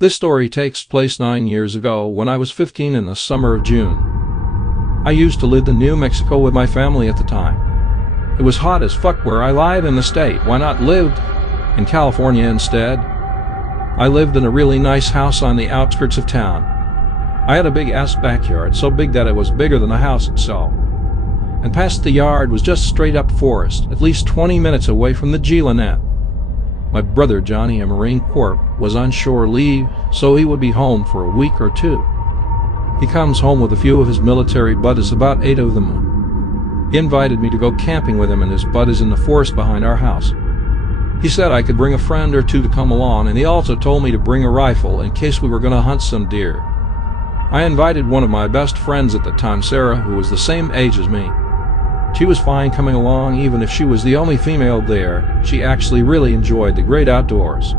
This story takes place 9 years ago when I was 15 in the summer of June. I used to live in New Mexico with my family at the time. It was hot as fuck where I live in the state. Why not live in California instead? I lived in a really nice house on the outskirts of town. I had a big ass backyard, so big that it was bigger than the house itself. And past the yard was just straight up forest, at least 20 minutes away from the G-Lynette. My brother Johnny, a Marine Corps, was on shore leave, so he would be home for a week or two. He comes home with a few of his military buddies, about 8 of them. He invited me to go camping with him and his buddies in the forest behind our house. He said I could bring a friend or two to come along, and he also told me to bring a rifle in case we were going to hunt some deer. I invited one of my best friends at the time, Sarah, who was the same age as me. She was fine coming along, even if she was the only female there. She actually really enjoyed the great outdoors.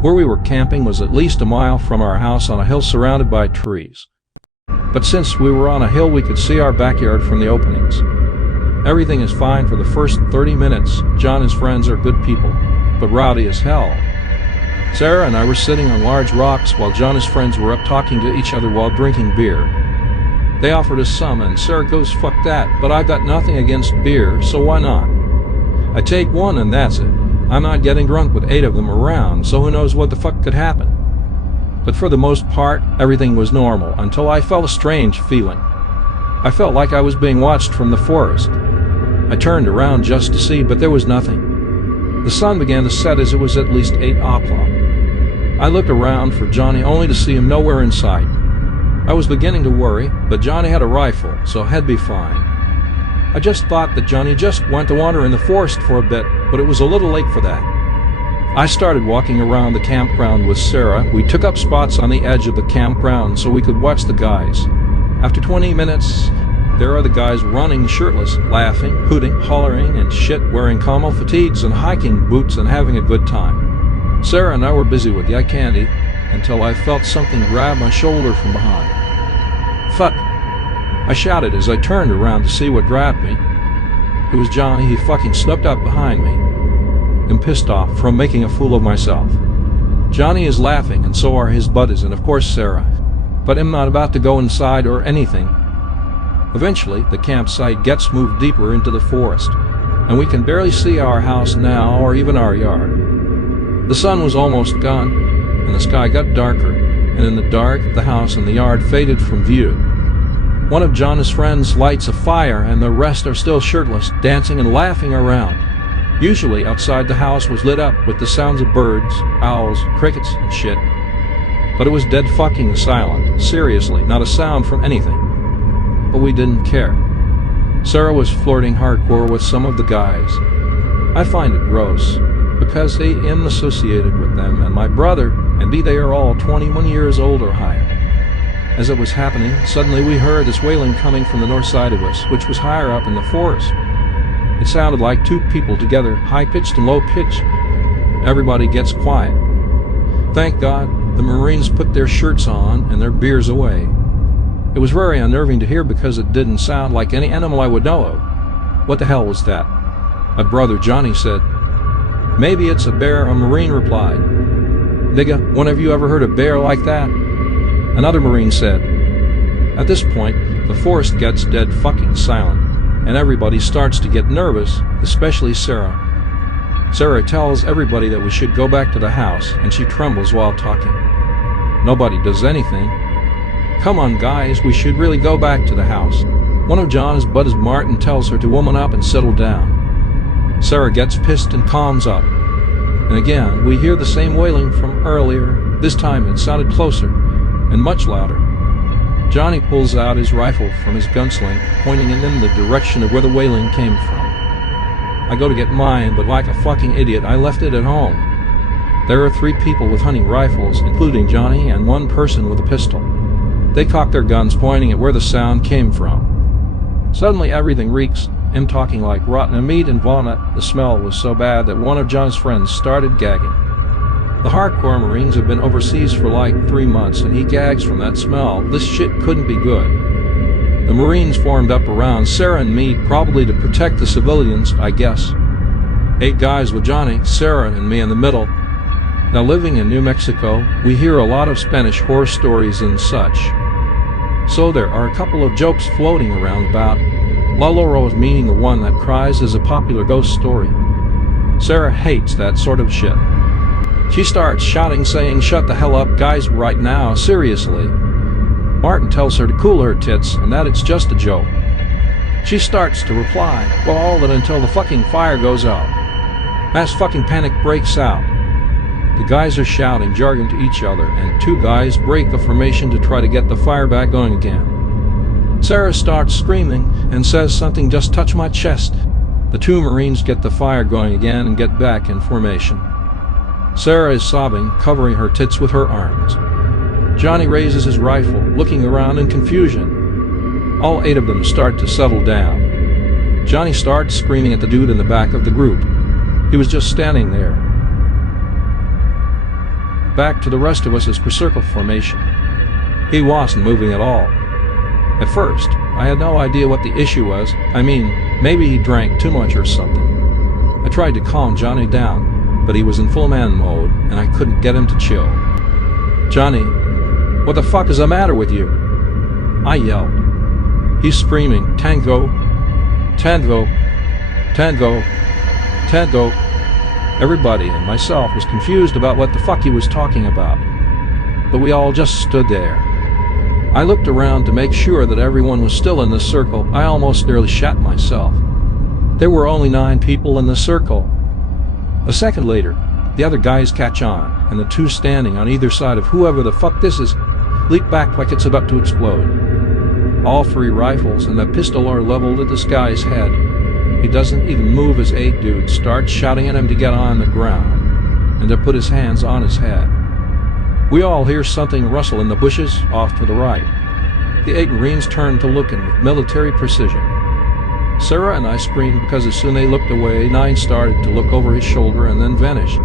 Where we were camping was at least a mile from our house on a hill surrounded by trees. But since we were on a hill, we could see our backyard from the openings. Everything is fine for the first 30 minutes. John and his friends are good people, but rowdy as hell. Sarah and I were sitting on large rocks while John and his friends were up talking to each other while drinking beer. They offered us some, and Sarah goes, "Fuck that, but I've got nothing against beer, so why not? I take one and that's it. I'm not getting drunk with 8 of them around, so who knows what the fuck could happen." But for the most part, everything was normal until I felt a strange feeling. I felt like I was being watched from the forest. I turned around just to see, but there was nothing. The sun began to set as it was at least 8 o'clock. I looked around for Johnny only to see him nowhere in sight. I was beginning to worry, but Johnny had a rifle, so he'd be fine. I just thought that Johnny just went to wander in the forest for a bit, but it was a little late for that. I started walking around the campground with Sarah. We took up spots on the edge of the campground so we could watch the guys. After 20 minutes, there are the guys running shirtless, laughing, hooting, hollering, and shit, wearing camo fatigues and hiking boots and having a good time. Sarah and I were busy with the eye candy until I felt something grab my shoulder from behind. "Fuck!" I shouted as I turned around to see what grabbed me. It was Johnny. He fucking snuck up behind me. I'm pissed off from making a fool of myself. Johnny is laughing, and so are his buddies, and of course Sarah. But I'm not about to go inside or anything. Eventually, the campsite gets moved deeper into the forest, and we can barely see our house now or even our yard. The sun was almost gone, and the sky got darker, and in the dark, the house and the yard faded from view. One of John's friends lights a fire, and the rest are still shirtless, dancing and laughing around. Usually, outside the house was lit up with the sounds of birds, owls, crickets, and shit. But it was dead fucking silent. Seriously, not a sound from anything. But we didn't care. Sarah was flirting hardcore with some of the guys. I find it gross, because I am associated with them and my brother, and they are all 21 years old or higher. As it was happening, suddenly we heard this wailing coming from the north side of us, which was higher up in the forest. It sounded like 2 people together, high-pitched and low-pitched. Everybody gets quiet. Thank God, the Marines put their shirts on and their beers away. It was very unnerving to hear because it didn't sound like any animal I would know of. What the hell was that? My brother Johnny said. "Maybe it's a bear," a Marine replied. "Nigga, when have you ever heard a bear like that?" Another Marine said. At this point, the forest gets dead fucking silent, and everybody starts to get nervous, especially Sarah. Sarah tells everybody that we should go back to the house, and she trembles while talking. Nobody does anything. "Come on, guys, we should really go back to the house." One of John's buddies, Martin, tells her to woman up and settle down. Sarah gets pissed and calms up. And again, we hear the same wailing from earlier. This time it sounded closer and much louder. Johnny pulls out his rifle from his gunsling, pointing it in the direction of where the wailing came from. I go to get mine, but like a fucking idiot, I left it at home. There are 3 people with hunting rifles, including Johnny, and 1 person with a pistol. They cock their guns, pointing at where the sound came from. Suddenly everything reeks. I'm talking like rotten meat and vomit. The smell was so bad that one of John's friends started gagging. The hardcore Marines have been overseas for like 3 months, and he gags from that smell. This shit couldn't be good. The Marines formed up around Sarah and me, probably to protect the civilians, I guess. 8 guys with Johnny, Sarah, and me in the middle. Now, living in New Mexico, we hear a lot of Spanish horror stories and such. So there are a couple of jokes floating around about La Llorona meaning the one that cries is a popular ghost story. Sarah hates that sort of shit. She starts shouting, saying, "Shut the hell up, guys, right now, seriously." Martin tells her to cool her tits and that it's just a joke. She starts to reply, "Well, all that until the fucking fire goes out." Mass fucking panic breaks out. The guys are shouting jargon to each other, and two guys break the formation to try to get the fire back going again. Sarah starts screaming and says something, "Just touch my chest." The two Marines get the fire going again and get back in formation. Sarah is sobbing, covering her tits with her arms. Johnny raises his rifle, looking around in confusion. All 8 of them start to settle down. Johnny starts screaming at the dude in the back of the group. He was just standing there. Back to the rest of us as per circle formation. He wasn't moving at all. At first, I had no idea what the issue was. I mean, maybe he drank too much or something. I tried to calm Johnny down, but he was in full man mode, and I couldn't get him to chill. "Johnny, what the fuck is the matter with you?" I yelled. He's screaming, "Tango, Tango, Tango, Tango." Everybody and myself was confused about what the fuck he was talking about, but we all just stood there. I looked around to make sure that everyone was still in the circle. I almost nearly shat myself. There were only 9 people in the circle. A second later, the other guys catch on, and the 2 standing on either side of whoever the fuck this is leap back like it's about to explode. All 3 rifles and the pistol are leveled at this guy's head. He doesn't even move as 8 dudes start shouting at him to get on the ground and to put his hands on his head. We all hear something rustle in the bushes off to the right. The 8 Marines turned to look in with military precision. Sarah and I screamed because as soon as they looked away, 9 started to look over his shoulder and then vanished.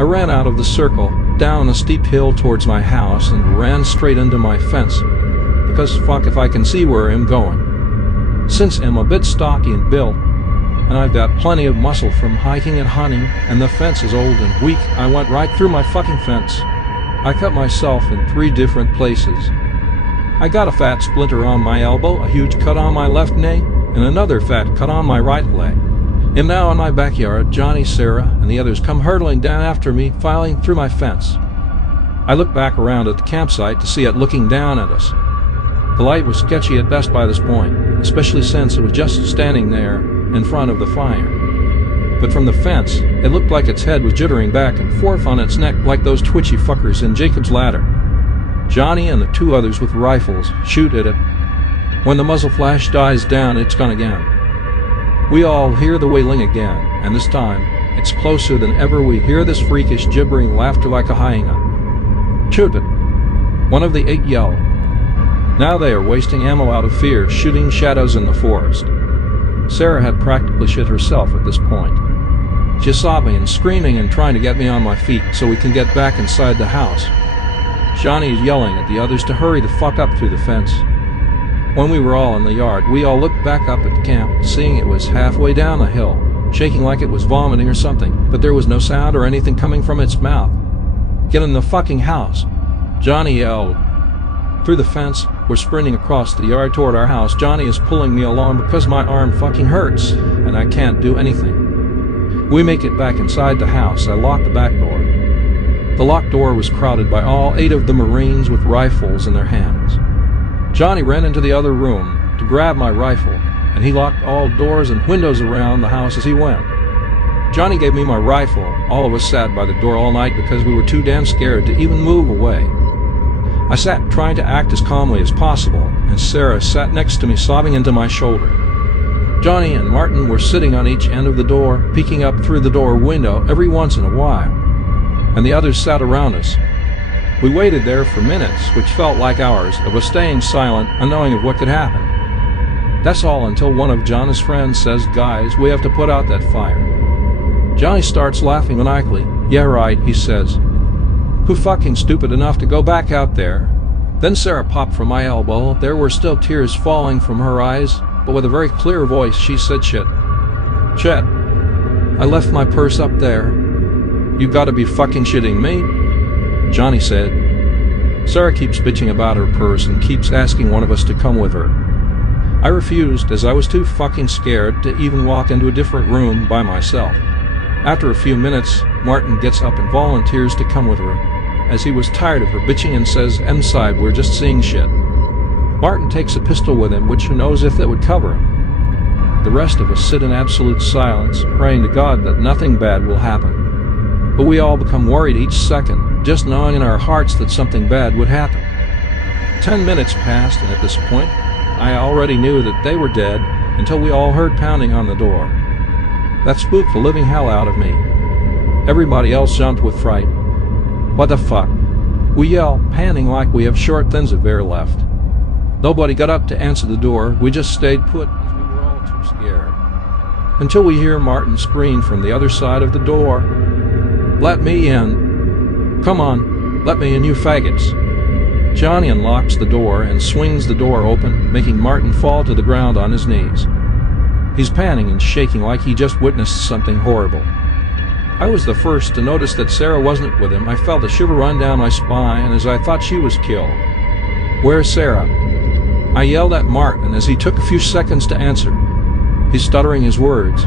I ran out of the circle, down a steep hill towards my house, and ran straight into my fence. Because fuck if I can see where I'm going. Since I'm a bit stocky and built, and I've got plenty of muscle from hiking and hunting, and the fence is old and weak, I went right through my fucking fence. I cut myself in 3 different places. I got a fat splinter on my elbow, a huge cut on my left knee, and another fat cut on my right leg. And now in my backyard, Johnny, Sarah, and the others come hurtling down after me, filing through my fence. I looked back around at the campsite to see it looking down at us. The light was sketchy at best by this point, especially since it was just standing there in front of the fire. But from the fence, it looked like its head was jittering back and forth on its neck like those twitchy fuckers in Jacob's Ladder. Johnny and the 2 others with rifles shoot at it. When the muzzle flash dies down, it's gone again. We all hear the wailing again, and this time, it's closer than ever. We hear this freakish, gibbering laughter like a hyena. "Shoot it!" one of the 8 yelled. Now they are wasting ammo out of fear, shooting shadows in the forest. Sarah had practically shit herself at this point. She's sobbing and screaming and trying to get me on my feet so we can get back inside the house. Johnny is yelling at the others to hurry the fuck up through the fence. When we were all in the yard, we all looked back up at the camp, seeing it was halfway down the hill, shaking like it was vomiting or something, but there was no sound or anything coming from its mouth. "Get in the fucking house!" Johnny yelled. Through the fence, we're sprinting across the yard toward our house. Johnny is pulling me along because my arm fucking hurts, and I can't do anything. We make it back inside the house. I lock the back door. The locked door was crowded by all 8 of the Marines with rifles in their hands. Johnny ran into the other room to grab my rifle, and he locked all doors and windows around the house as he went. Johnny gave me my rifle. All of us sat by the door all night because we were too damn scared to even move away. I sat trying to act as calmly as possible, and Sarah sat next to me sobbing into my shoulder. Johnny and Martin were sitting on each end of the door, peeking up through the door window every once in a while, and the others sat around us. We waited there for minutes, which felt like hours, of us staying silent, unknowing of what could happen. That's all until one of Johnny's friends says, "Guys, we have to put out that fire." Johnny starts laughing maniacally. "Yeah, right," he says. "Who fucking stupid enough to go back out there?" Then Sarah popped from my elbow. There were still tears falling from her eyes, but with a very clear voice she said, "Shit. Chet, I left my purse up there." You gotta be fucking shitting me? Johnny said. Sarah keeps bitching about her purse and keeps asking one of us to come with her. I refused as I was too fucking scared to even walk into a different room by myself. After a few minutes, Martin gets up and volunteers to come with her, as he was tired of her bitching and says, "Inside, we're just seeing shit." Martin takes a pistol with him, which who knows if it would cover him. The rest of us sit in absolute silence, praying to God that nothing bad will happen. But we all become worried each second, just knowing in our hearts that something bad would happen. 10 minutes passed, and at this point, I already knew that they were dead until we all heard pounding on the door. That spooked the living hell out of me. Everybody else jumped with fright. What the fuck? We yell, panting like we have short thins of air left. Nobody got up to answer the door. We just stayed put as we were all too scared. Until we hear Martin scream from the other side of the door, "Let me in. Come on, let me in, you faggots." Johnny unlocks the door and swings the door open, making Martin fall to the ground on his knees. He's panting and shaking like he just witnessed something horrible. I was the first to notice that Sarah wasn't with him. I felt a shiver run down my spine as I thought she was killed. "Where's Sarah?" I yelled at Martin as he took a few seconds to answer. He's stuttering his words.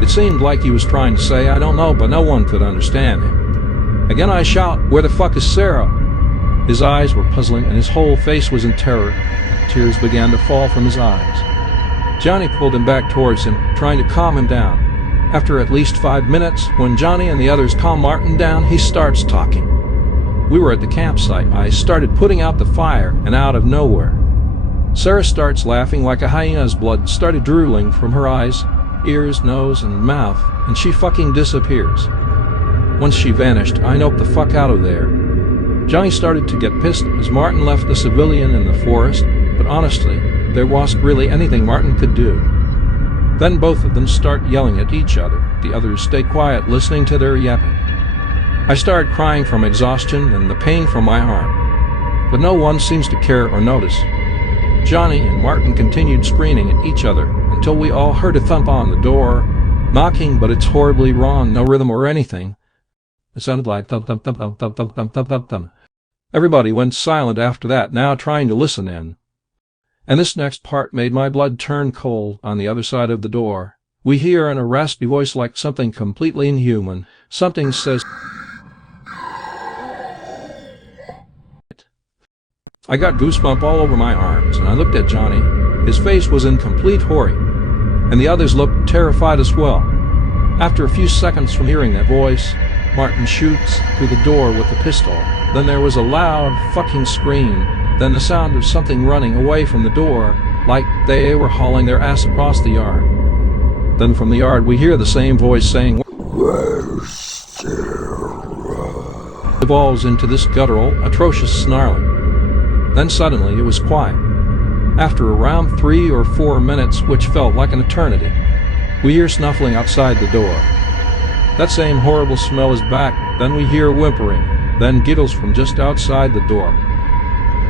It seemed like he was trying to say, "I don't know," but no one could understand him. Again I shout, "Where the fuck is Sarah?" His eyes were puzzling and his whole face was in terror. Tears began to fall from his eyes. Johnny pulled him back towards him, trying to calm him down. After at least 5 minutes, when Johnny and the others calm Martin down, he starts talking. We were at the campsite. I started putting out the fire, and out of nowhere, Sarah starts laughing like a hyena's. Blood started drooling from her eyes, ears, nose, and mouth, and she fucking disappears. Once she vanished, I noped the fuck out of there. Johnny started to get pissed as Martin left the civilian in the forest, but honestly, there wasn't really anything Martin could do. Then both of them start yelling at each other. The others stay quiet, listening to their yapping. I started crying from exhaustion and the pain from my arm, but no one seems to care or notice. Johnny and Martin continued screaming at each other until we all heard a thump on the door, knocking, but it's horribly wrong, no rhythm or anything. It sounded like thump thump thump thump thump thump thump thump thump thump. Everybody went silent after that, now trying to listen in. And this next part made my blood turn cold. On the other side of the door, we hear in a raspy voice like something completely inhuman. Something says, I got goosebumps all over my arms, and I looked at Johnny. His face was in complete horror, and the others looked terrified as well. After a few seconds from hearing that voice, Martin shoots through the door with the pistol. Then there was a loud fucking scream, then the sound of something running away from the door, like they were hauling their ass across the yard. Then from the yard we hear the same voice saying, "Where's Sarah?" Evolves into this guttural, atrocious snarling. Then suddenly it was quiet. After around 3 or 4 minutes, which felt like an eternity, we hear snuffling outside the door. That same horrible smell is back. Then we hear whimpering, then giggles from just outside the door.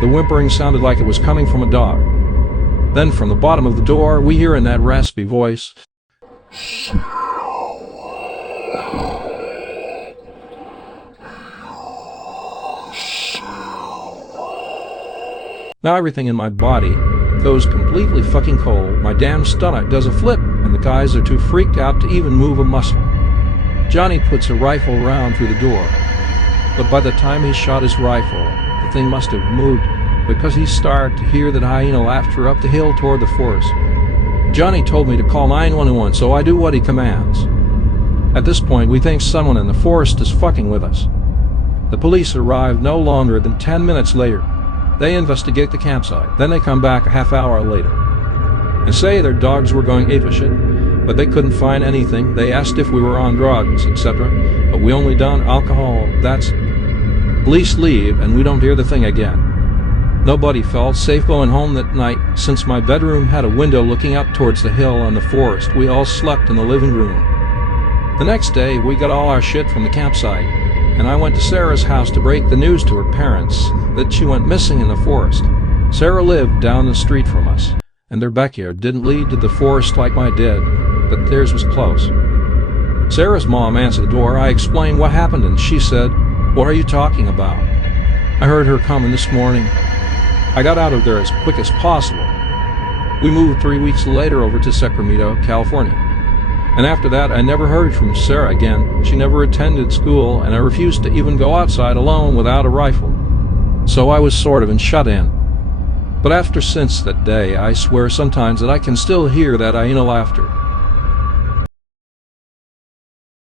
The whimpering sounded like it was coming from a dog. Then from the bottom of the door, we hear in that raspy voice, Now everything in my body goes completely fucking cold. My damn stomach does a flip, and the guys are too freaked out to even move a muscle. Johnny puts a rifle round through the door, but by the time he shot his rifle, the thing must have moved, because he started to hear that hyena laughter up the hill toward the forest. Johnny told me to call 911, so I do what he commands. At this point, we think someone in the forest is fucking with us. The police arrive no longer than 10 minutes later. They investigate the campsite, then they come back a half hour later and say their dogs were going apeshit, but they couldn't find anything. They asked if we were on drugs, etc., but we only done alcohol. That's police leave, and we don't hear the thing again. Nobody felt safe going home that night. Since my bedroom had a window looking up towards the hill and the forest, we all slept in the living room. The next day, we got all our shit from the campsite, and I went to Sarah's house to break the news to her parents that she went missing in the forest. Sarah lived down the street from us, and their backyard didn't lead to the forest like mine did, but theirs was close. Sarah's mom answered the door. I explained what happened and she said, "What are you talking about?" I heard her coming this morning. I got out of there as quick as possible. We moved 3 weeks later over to Sacramento, California. And after that, I never heard from Sarah again. She never attended school, and I refused to even go outside alone without a rifle. So I was sort of shut in. But since that day, I swear sometimes that I can still hear that hyena laughter.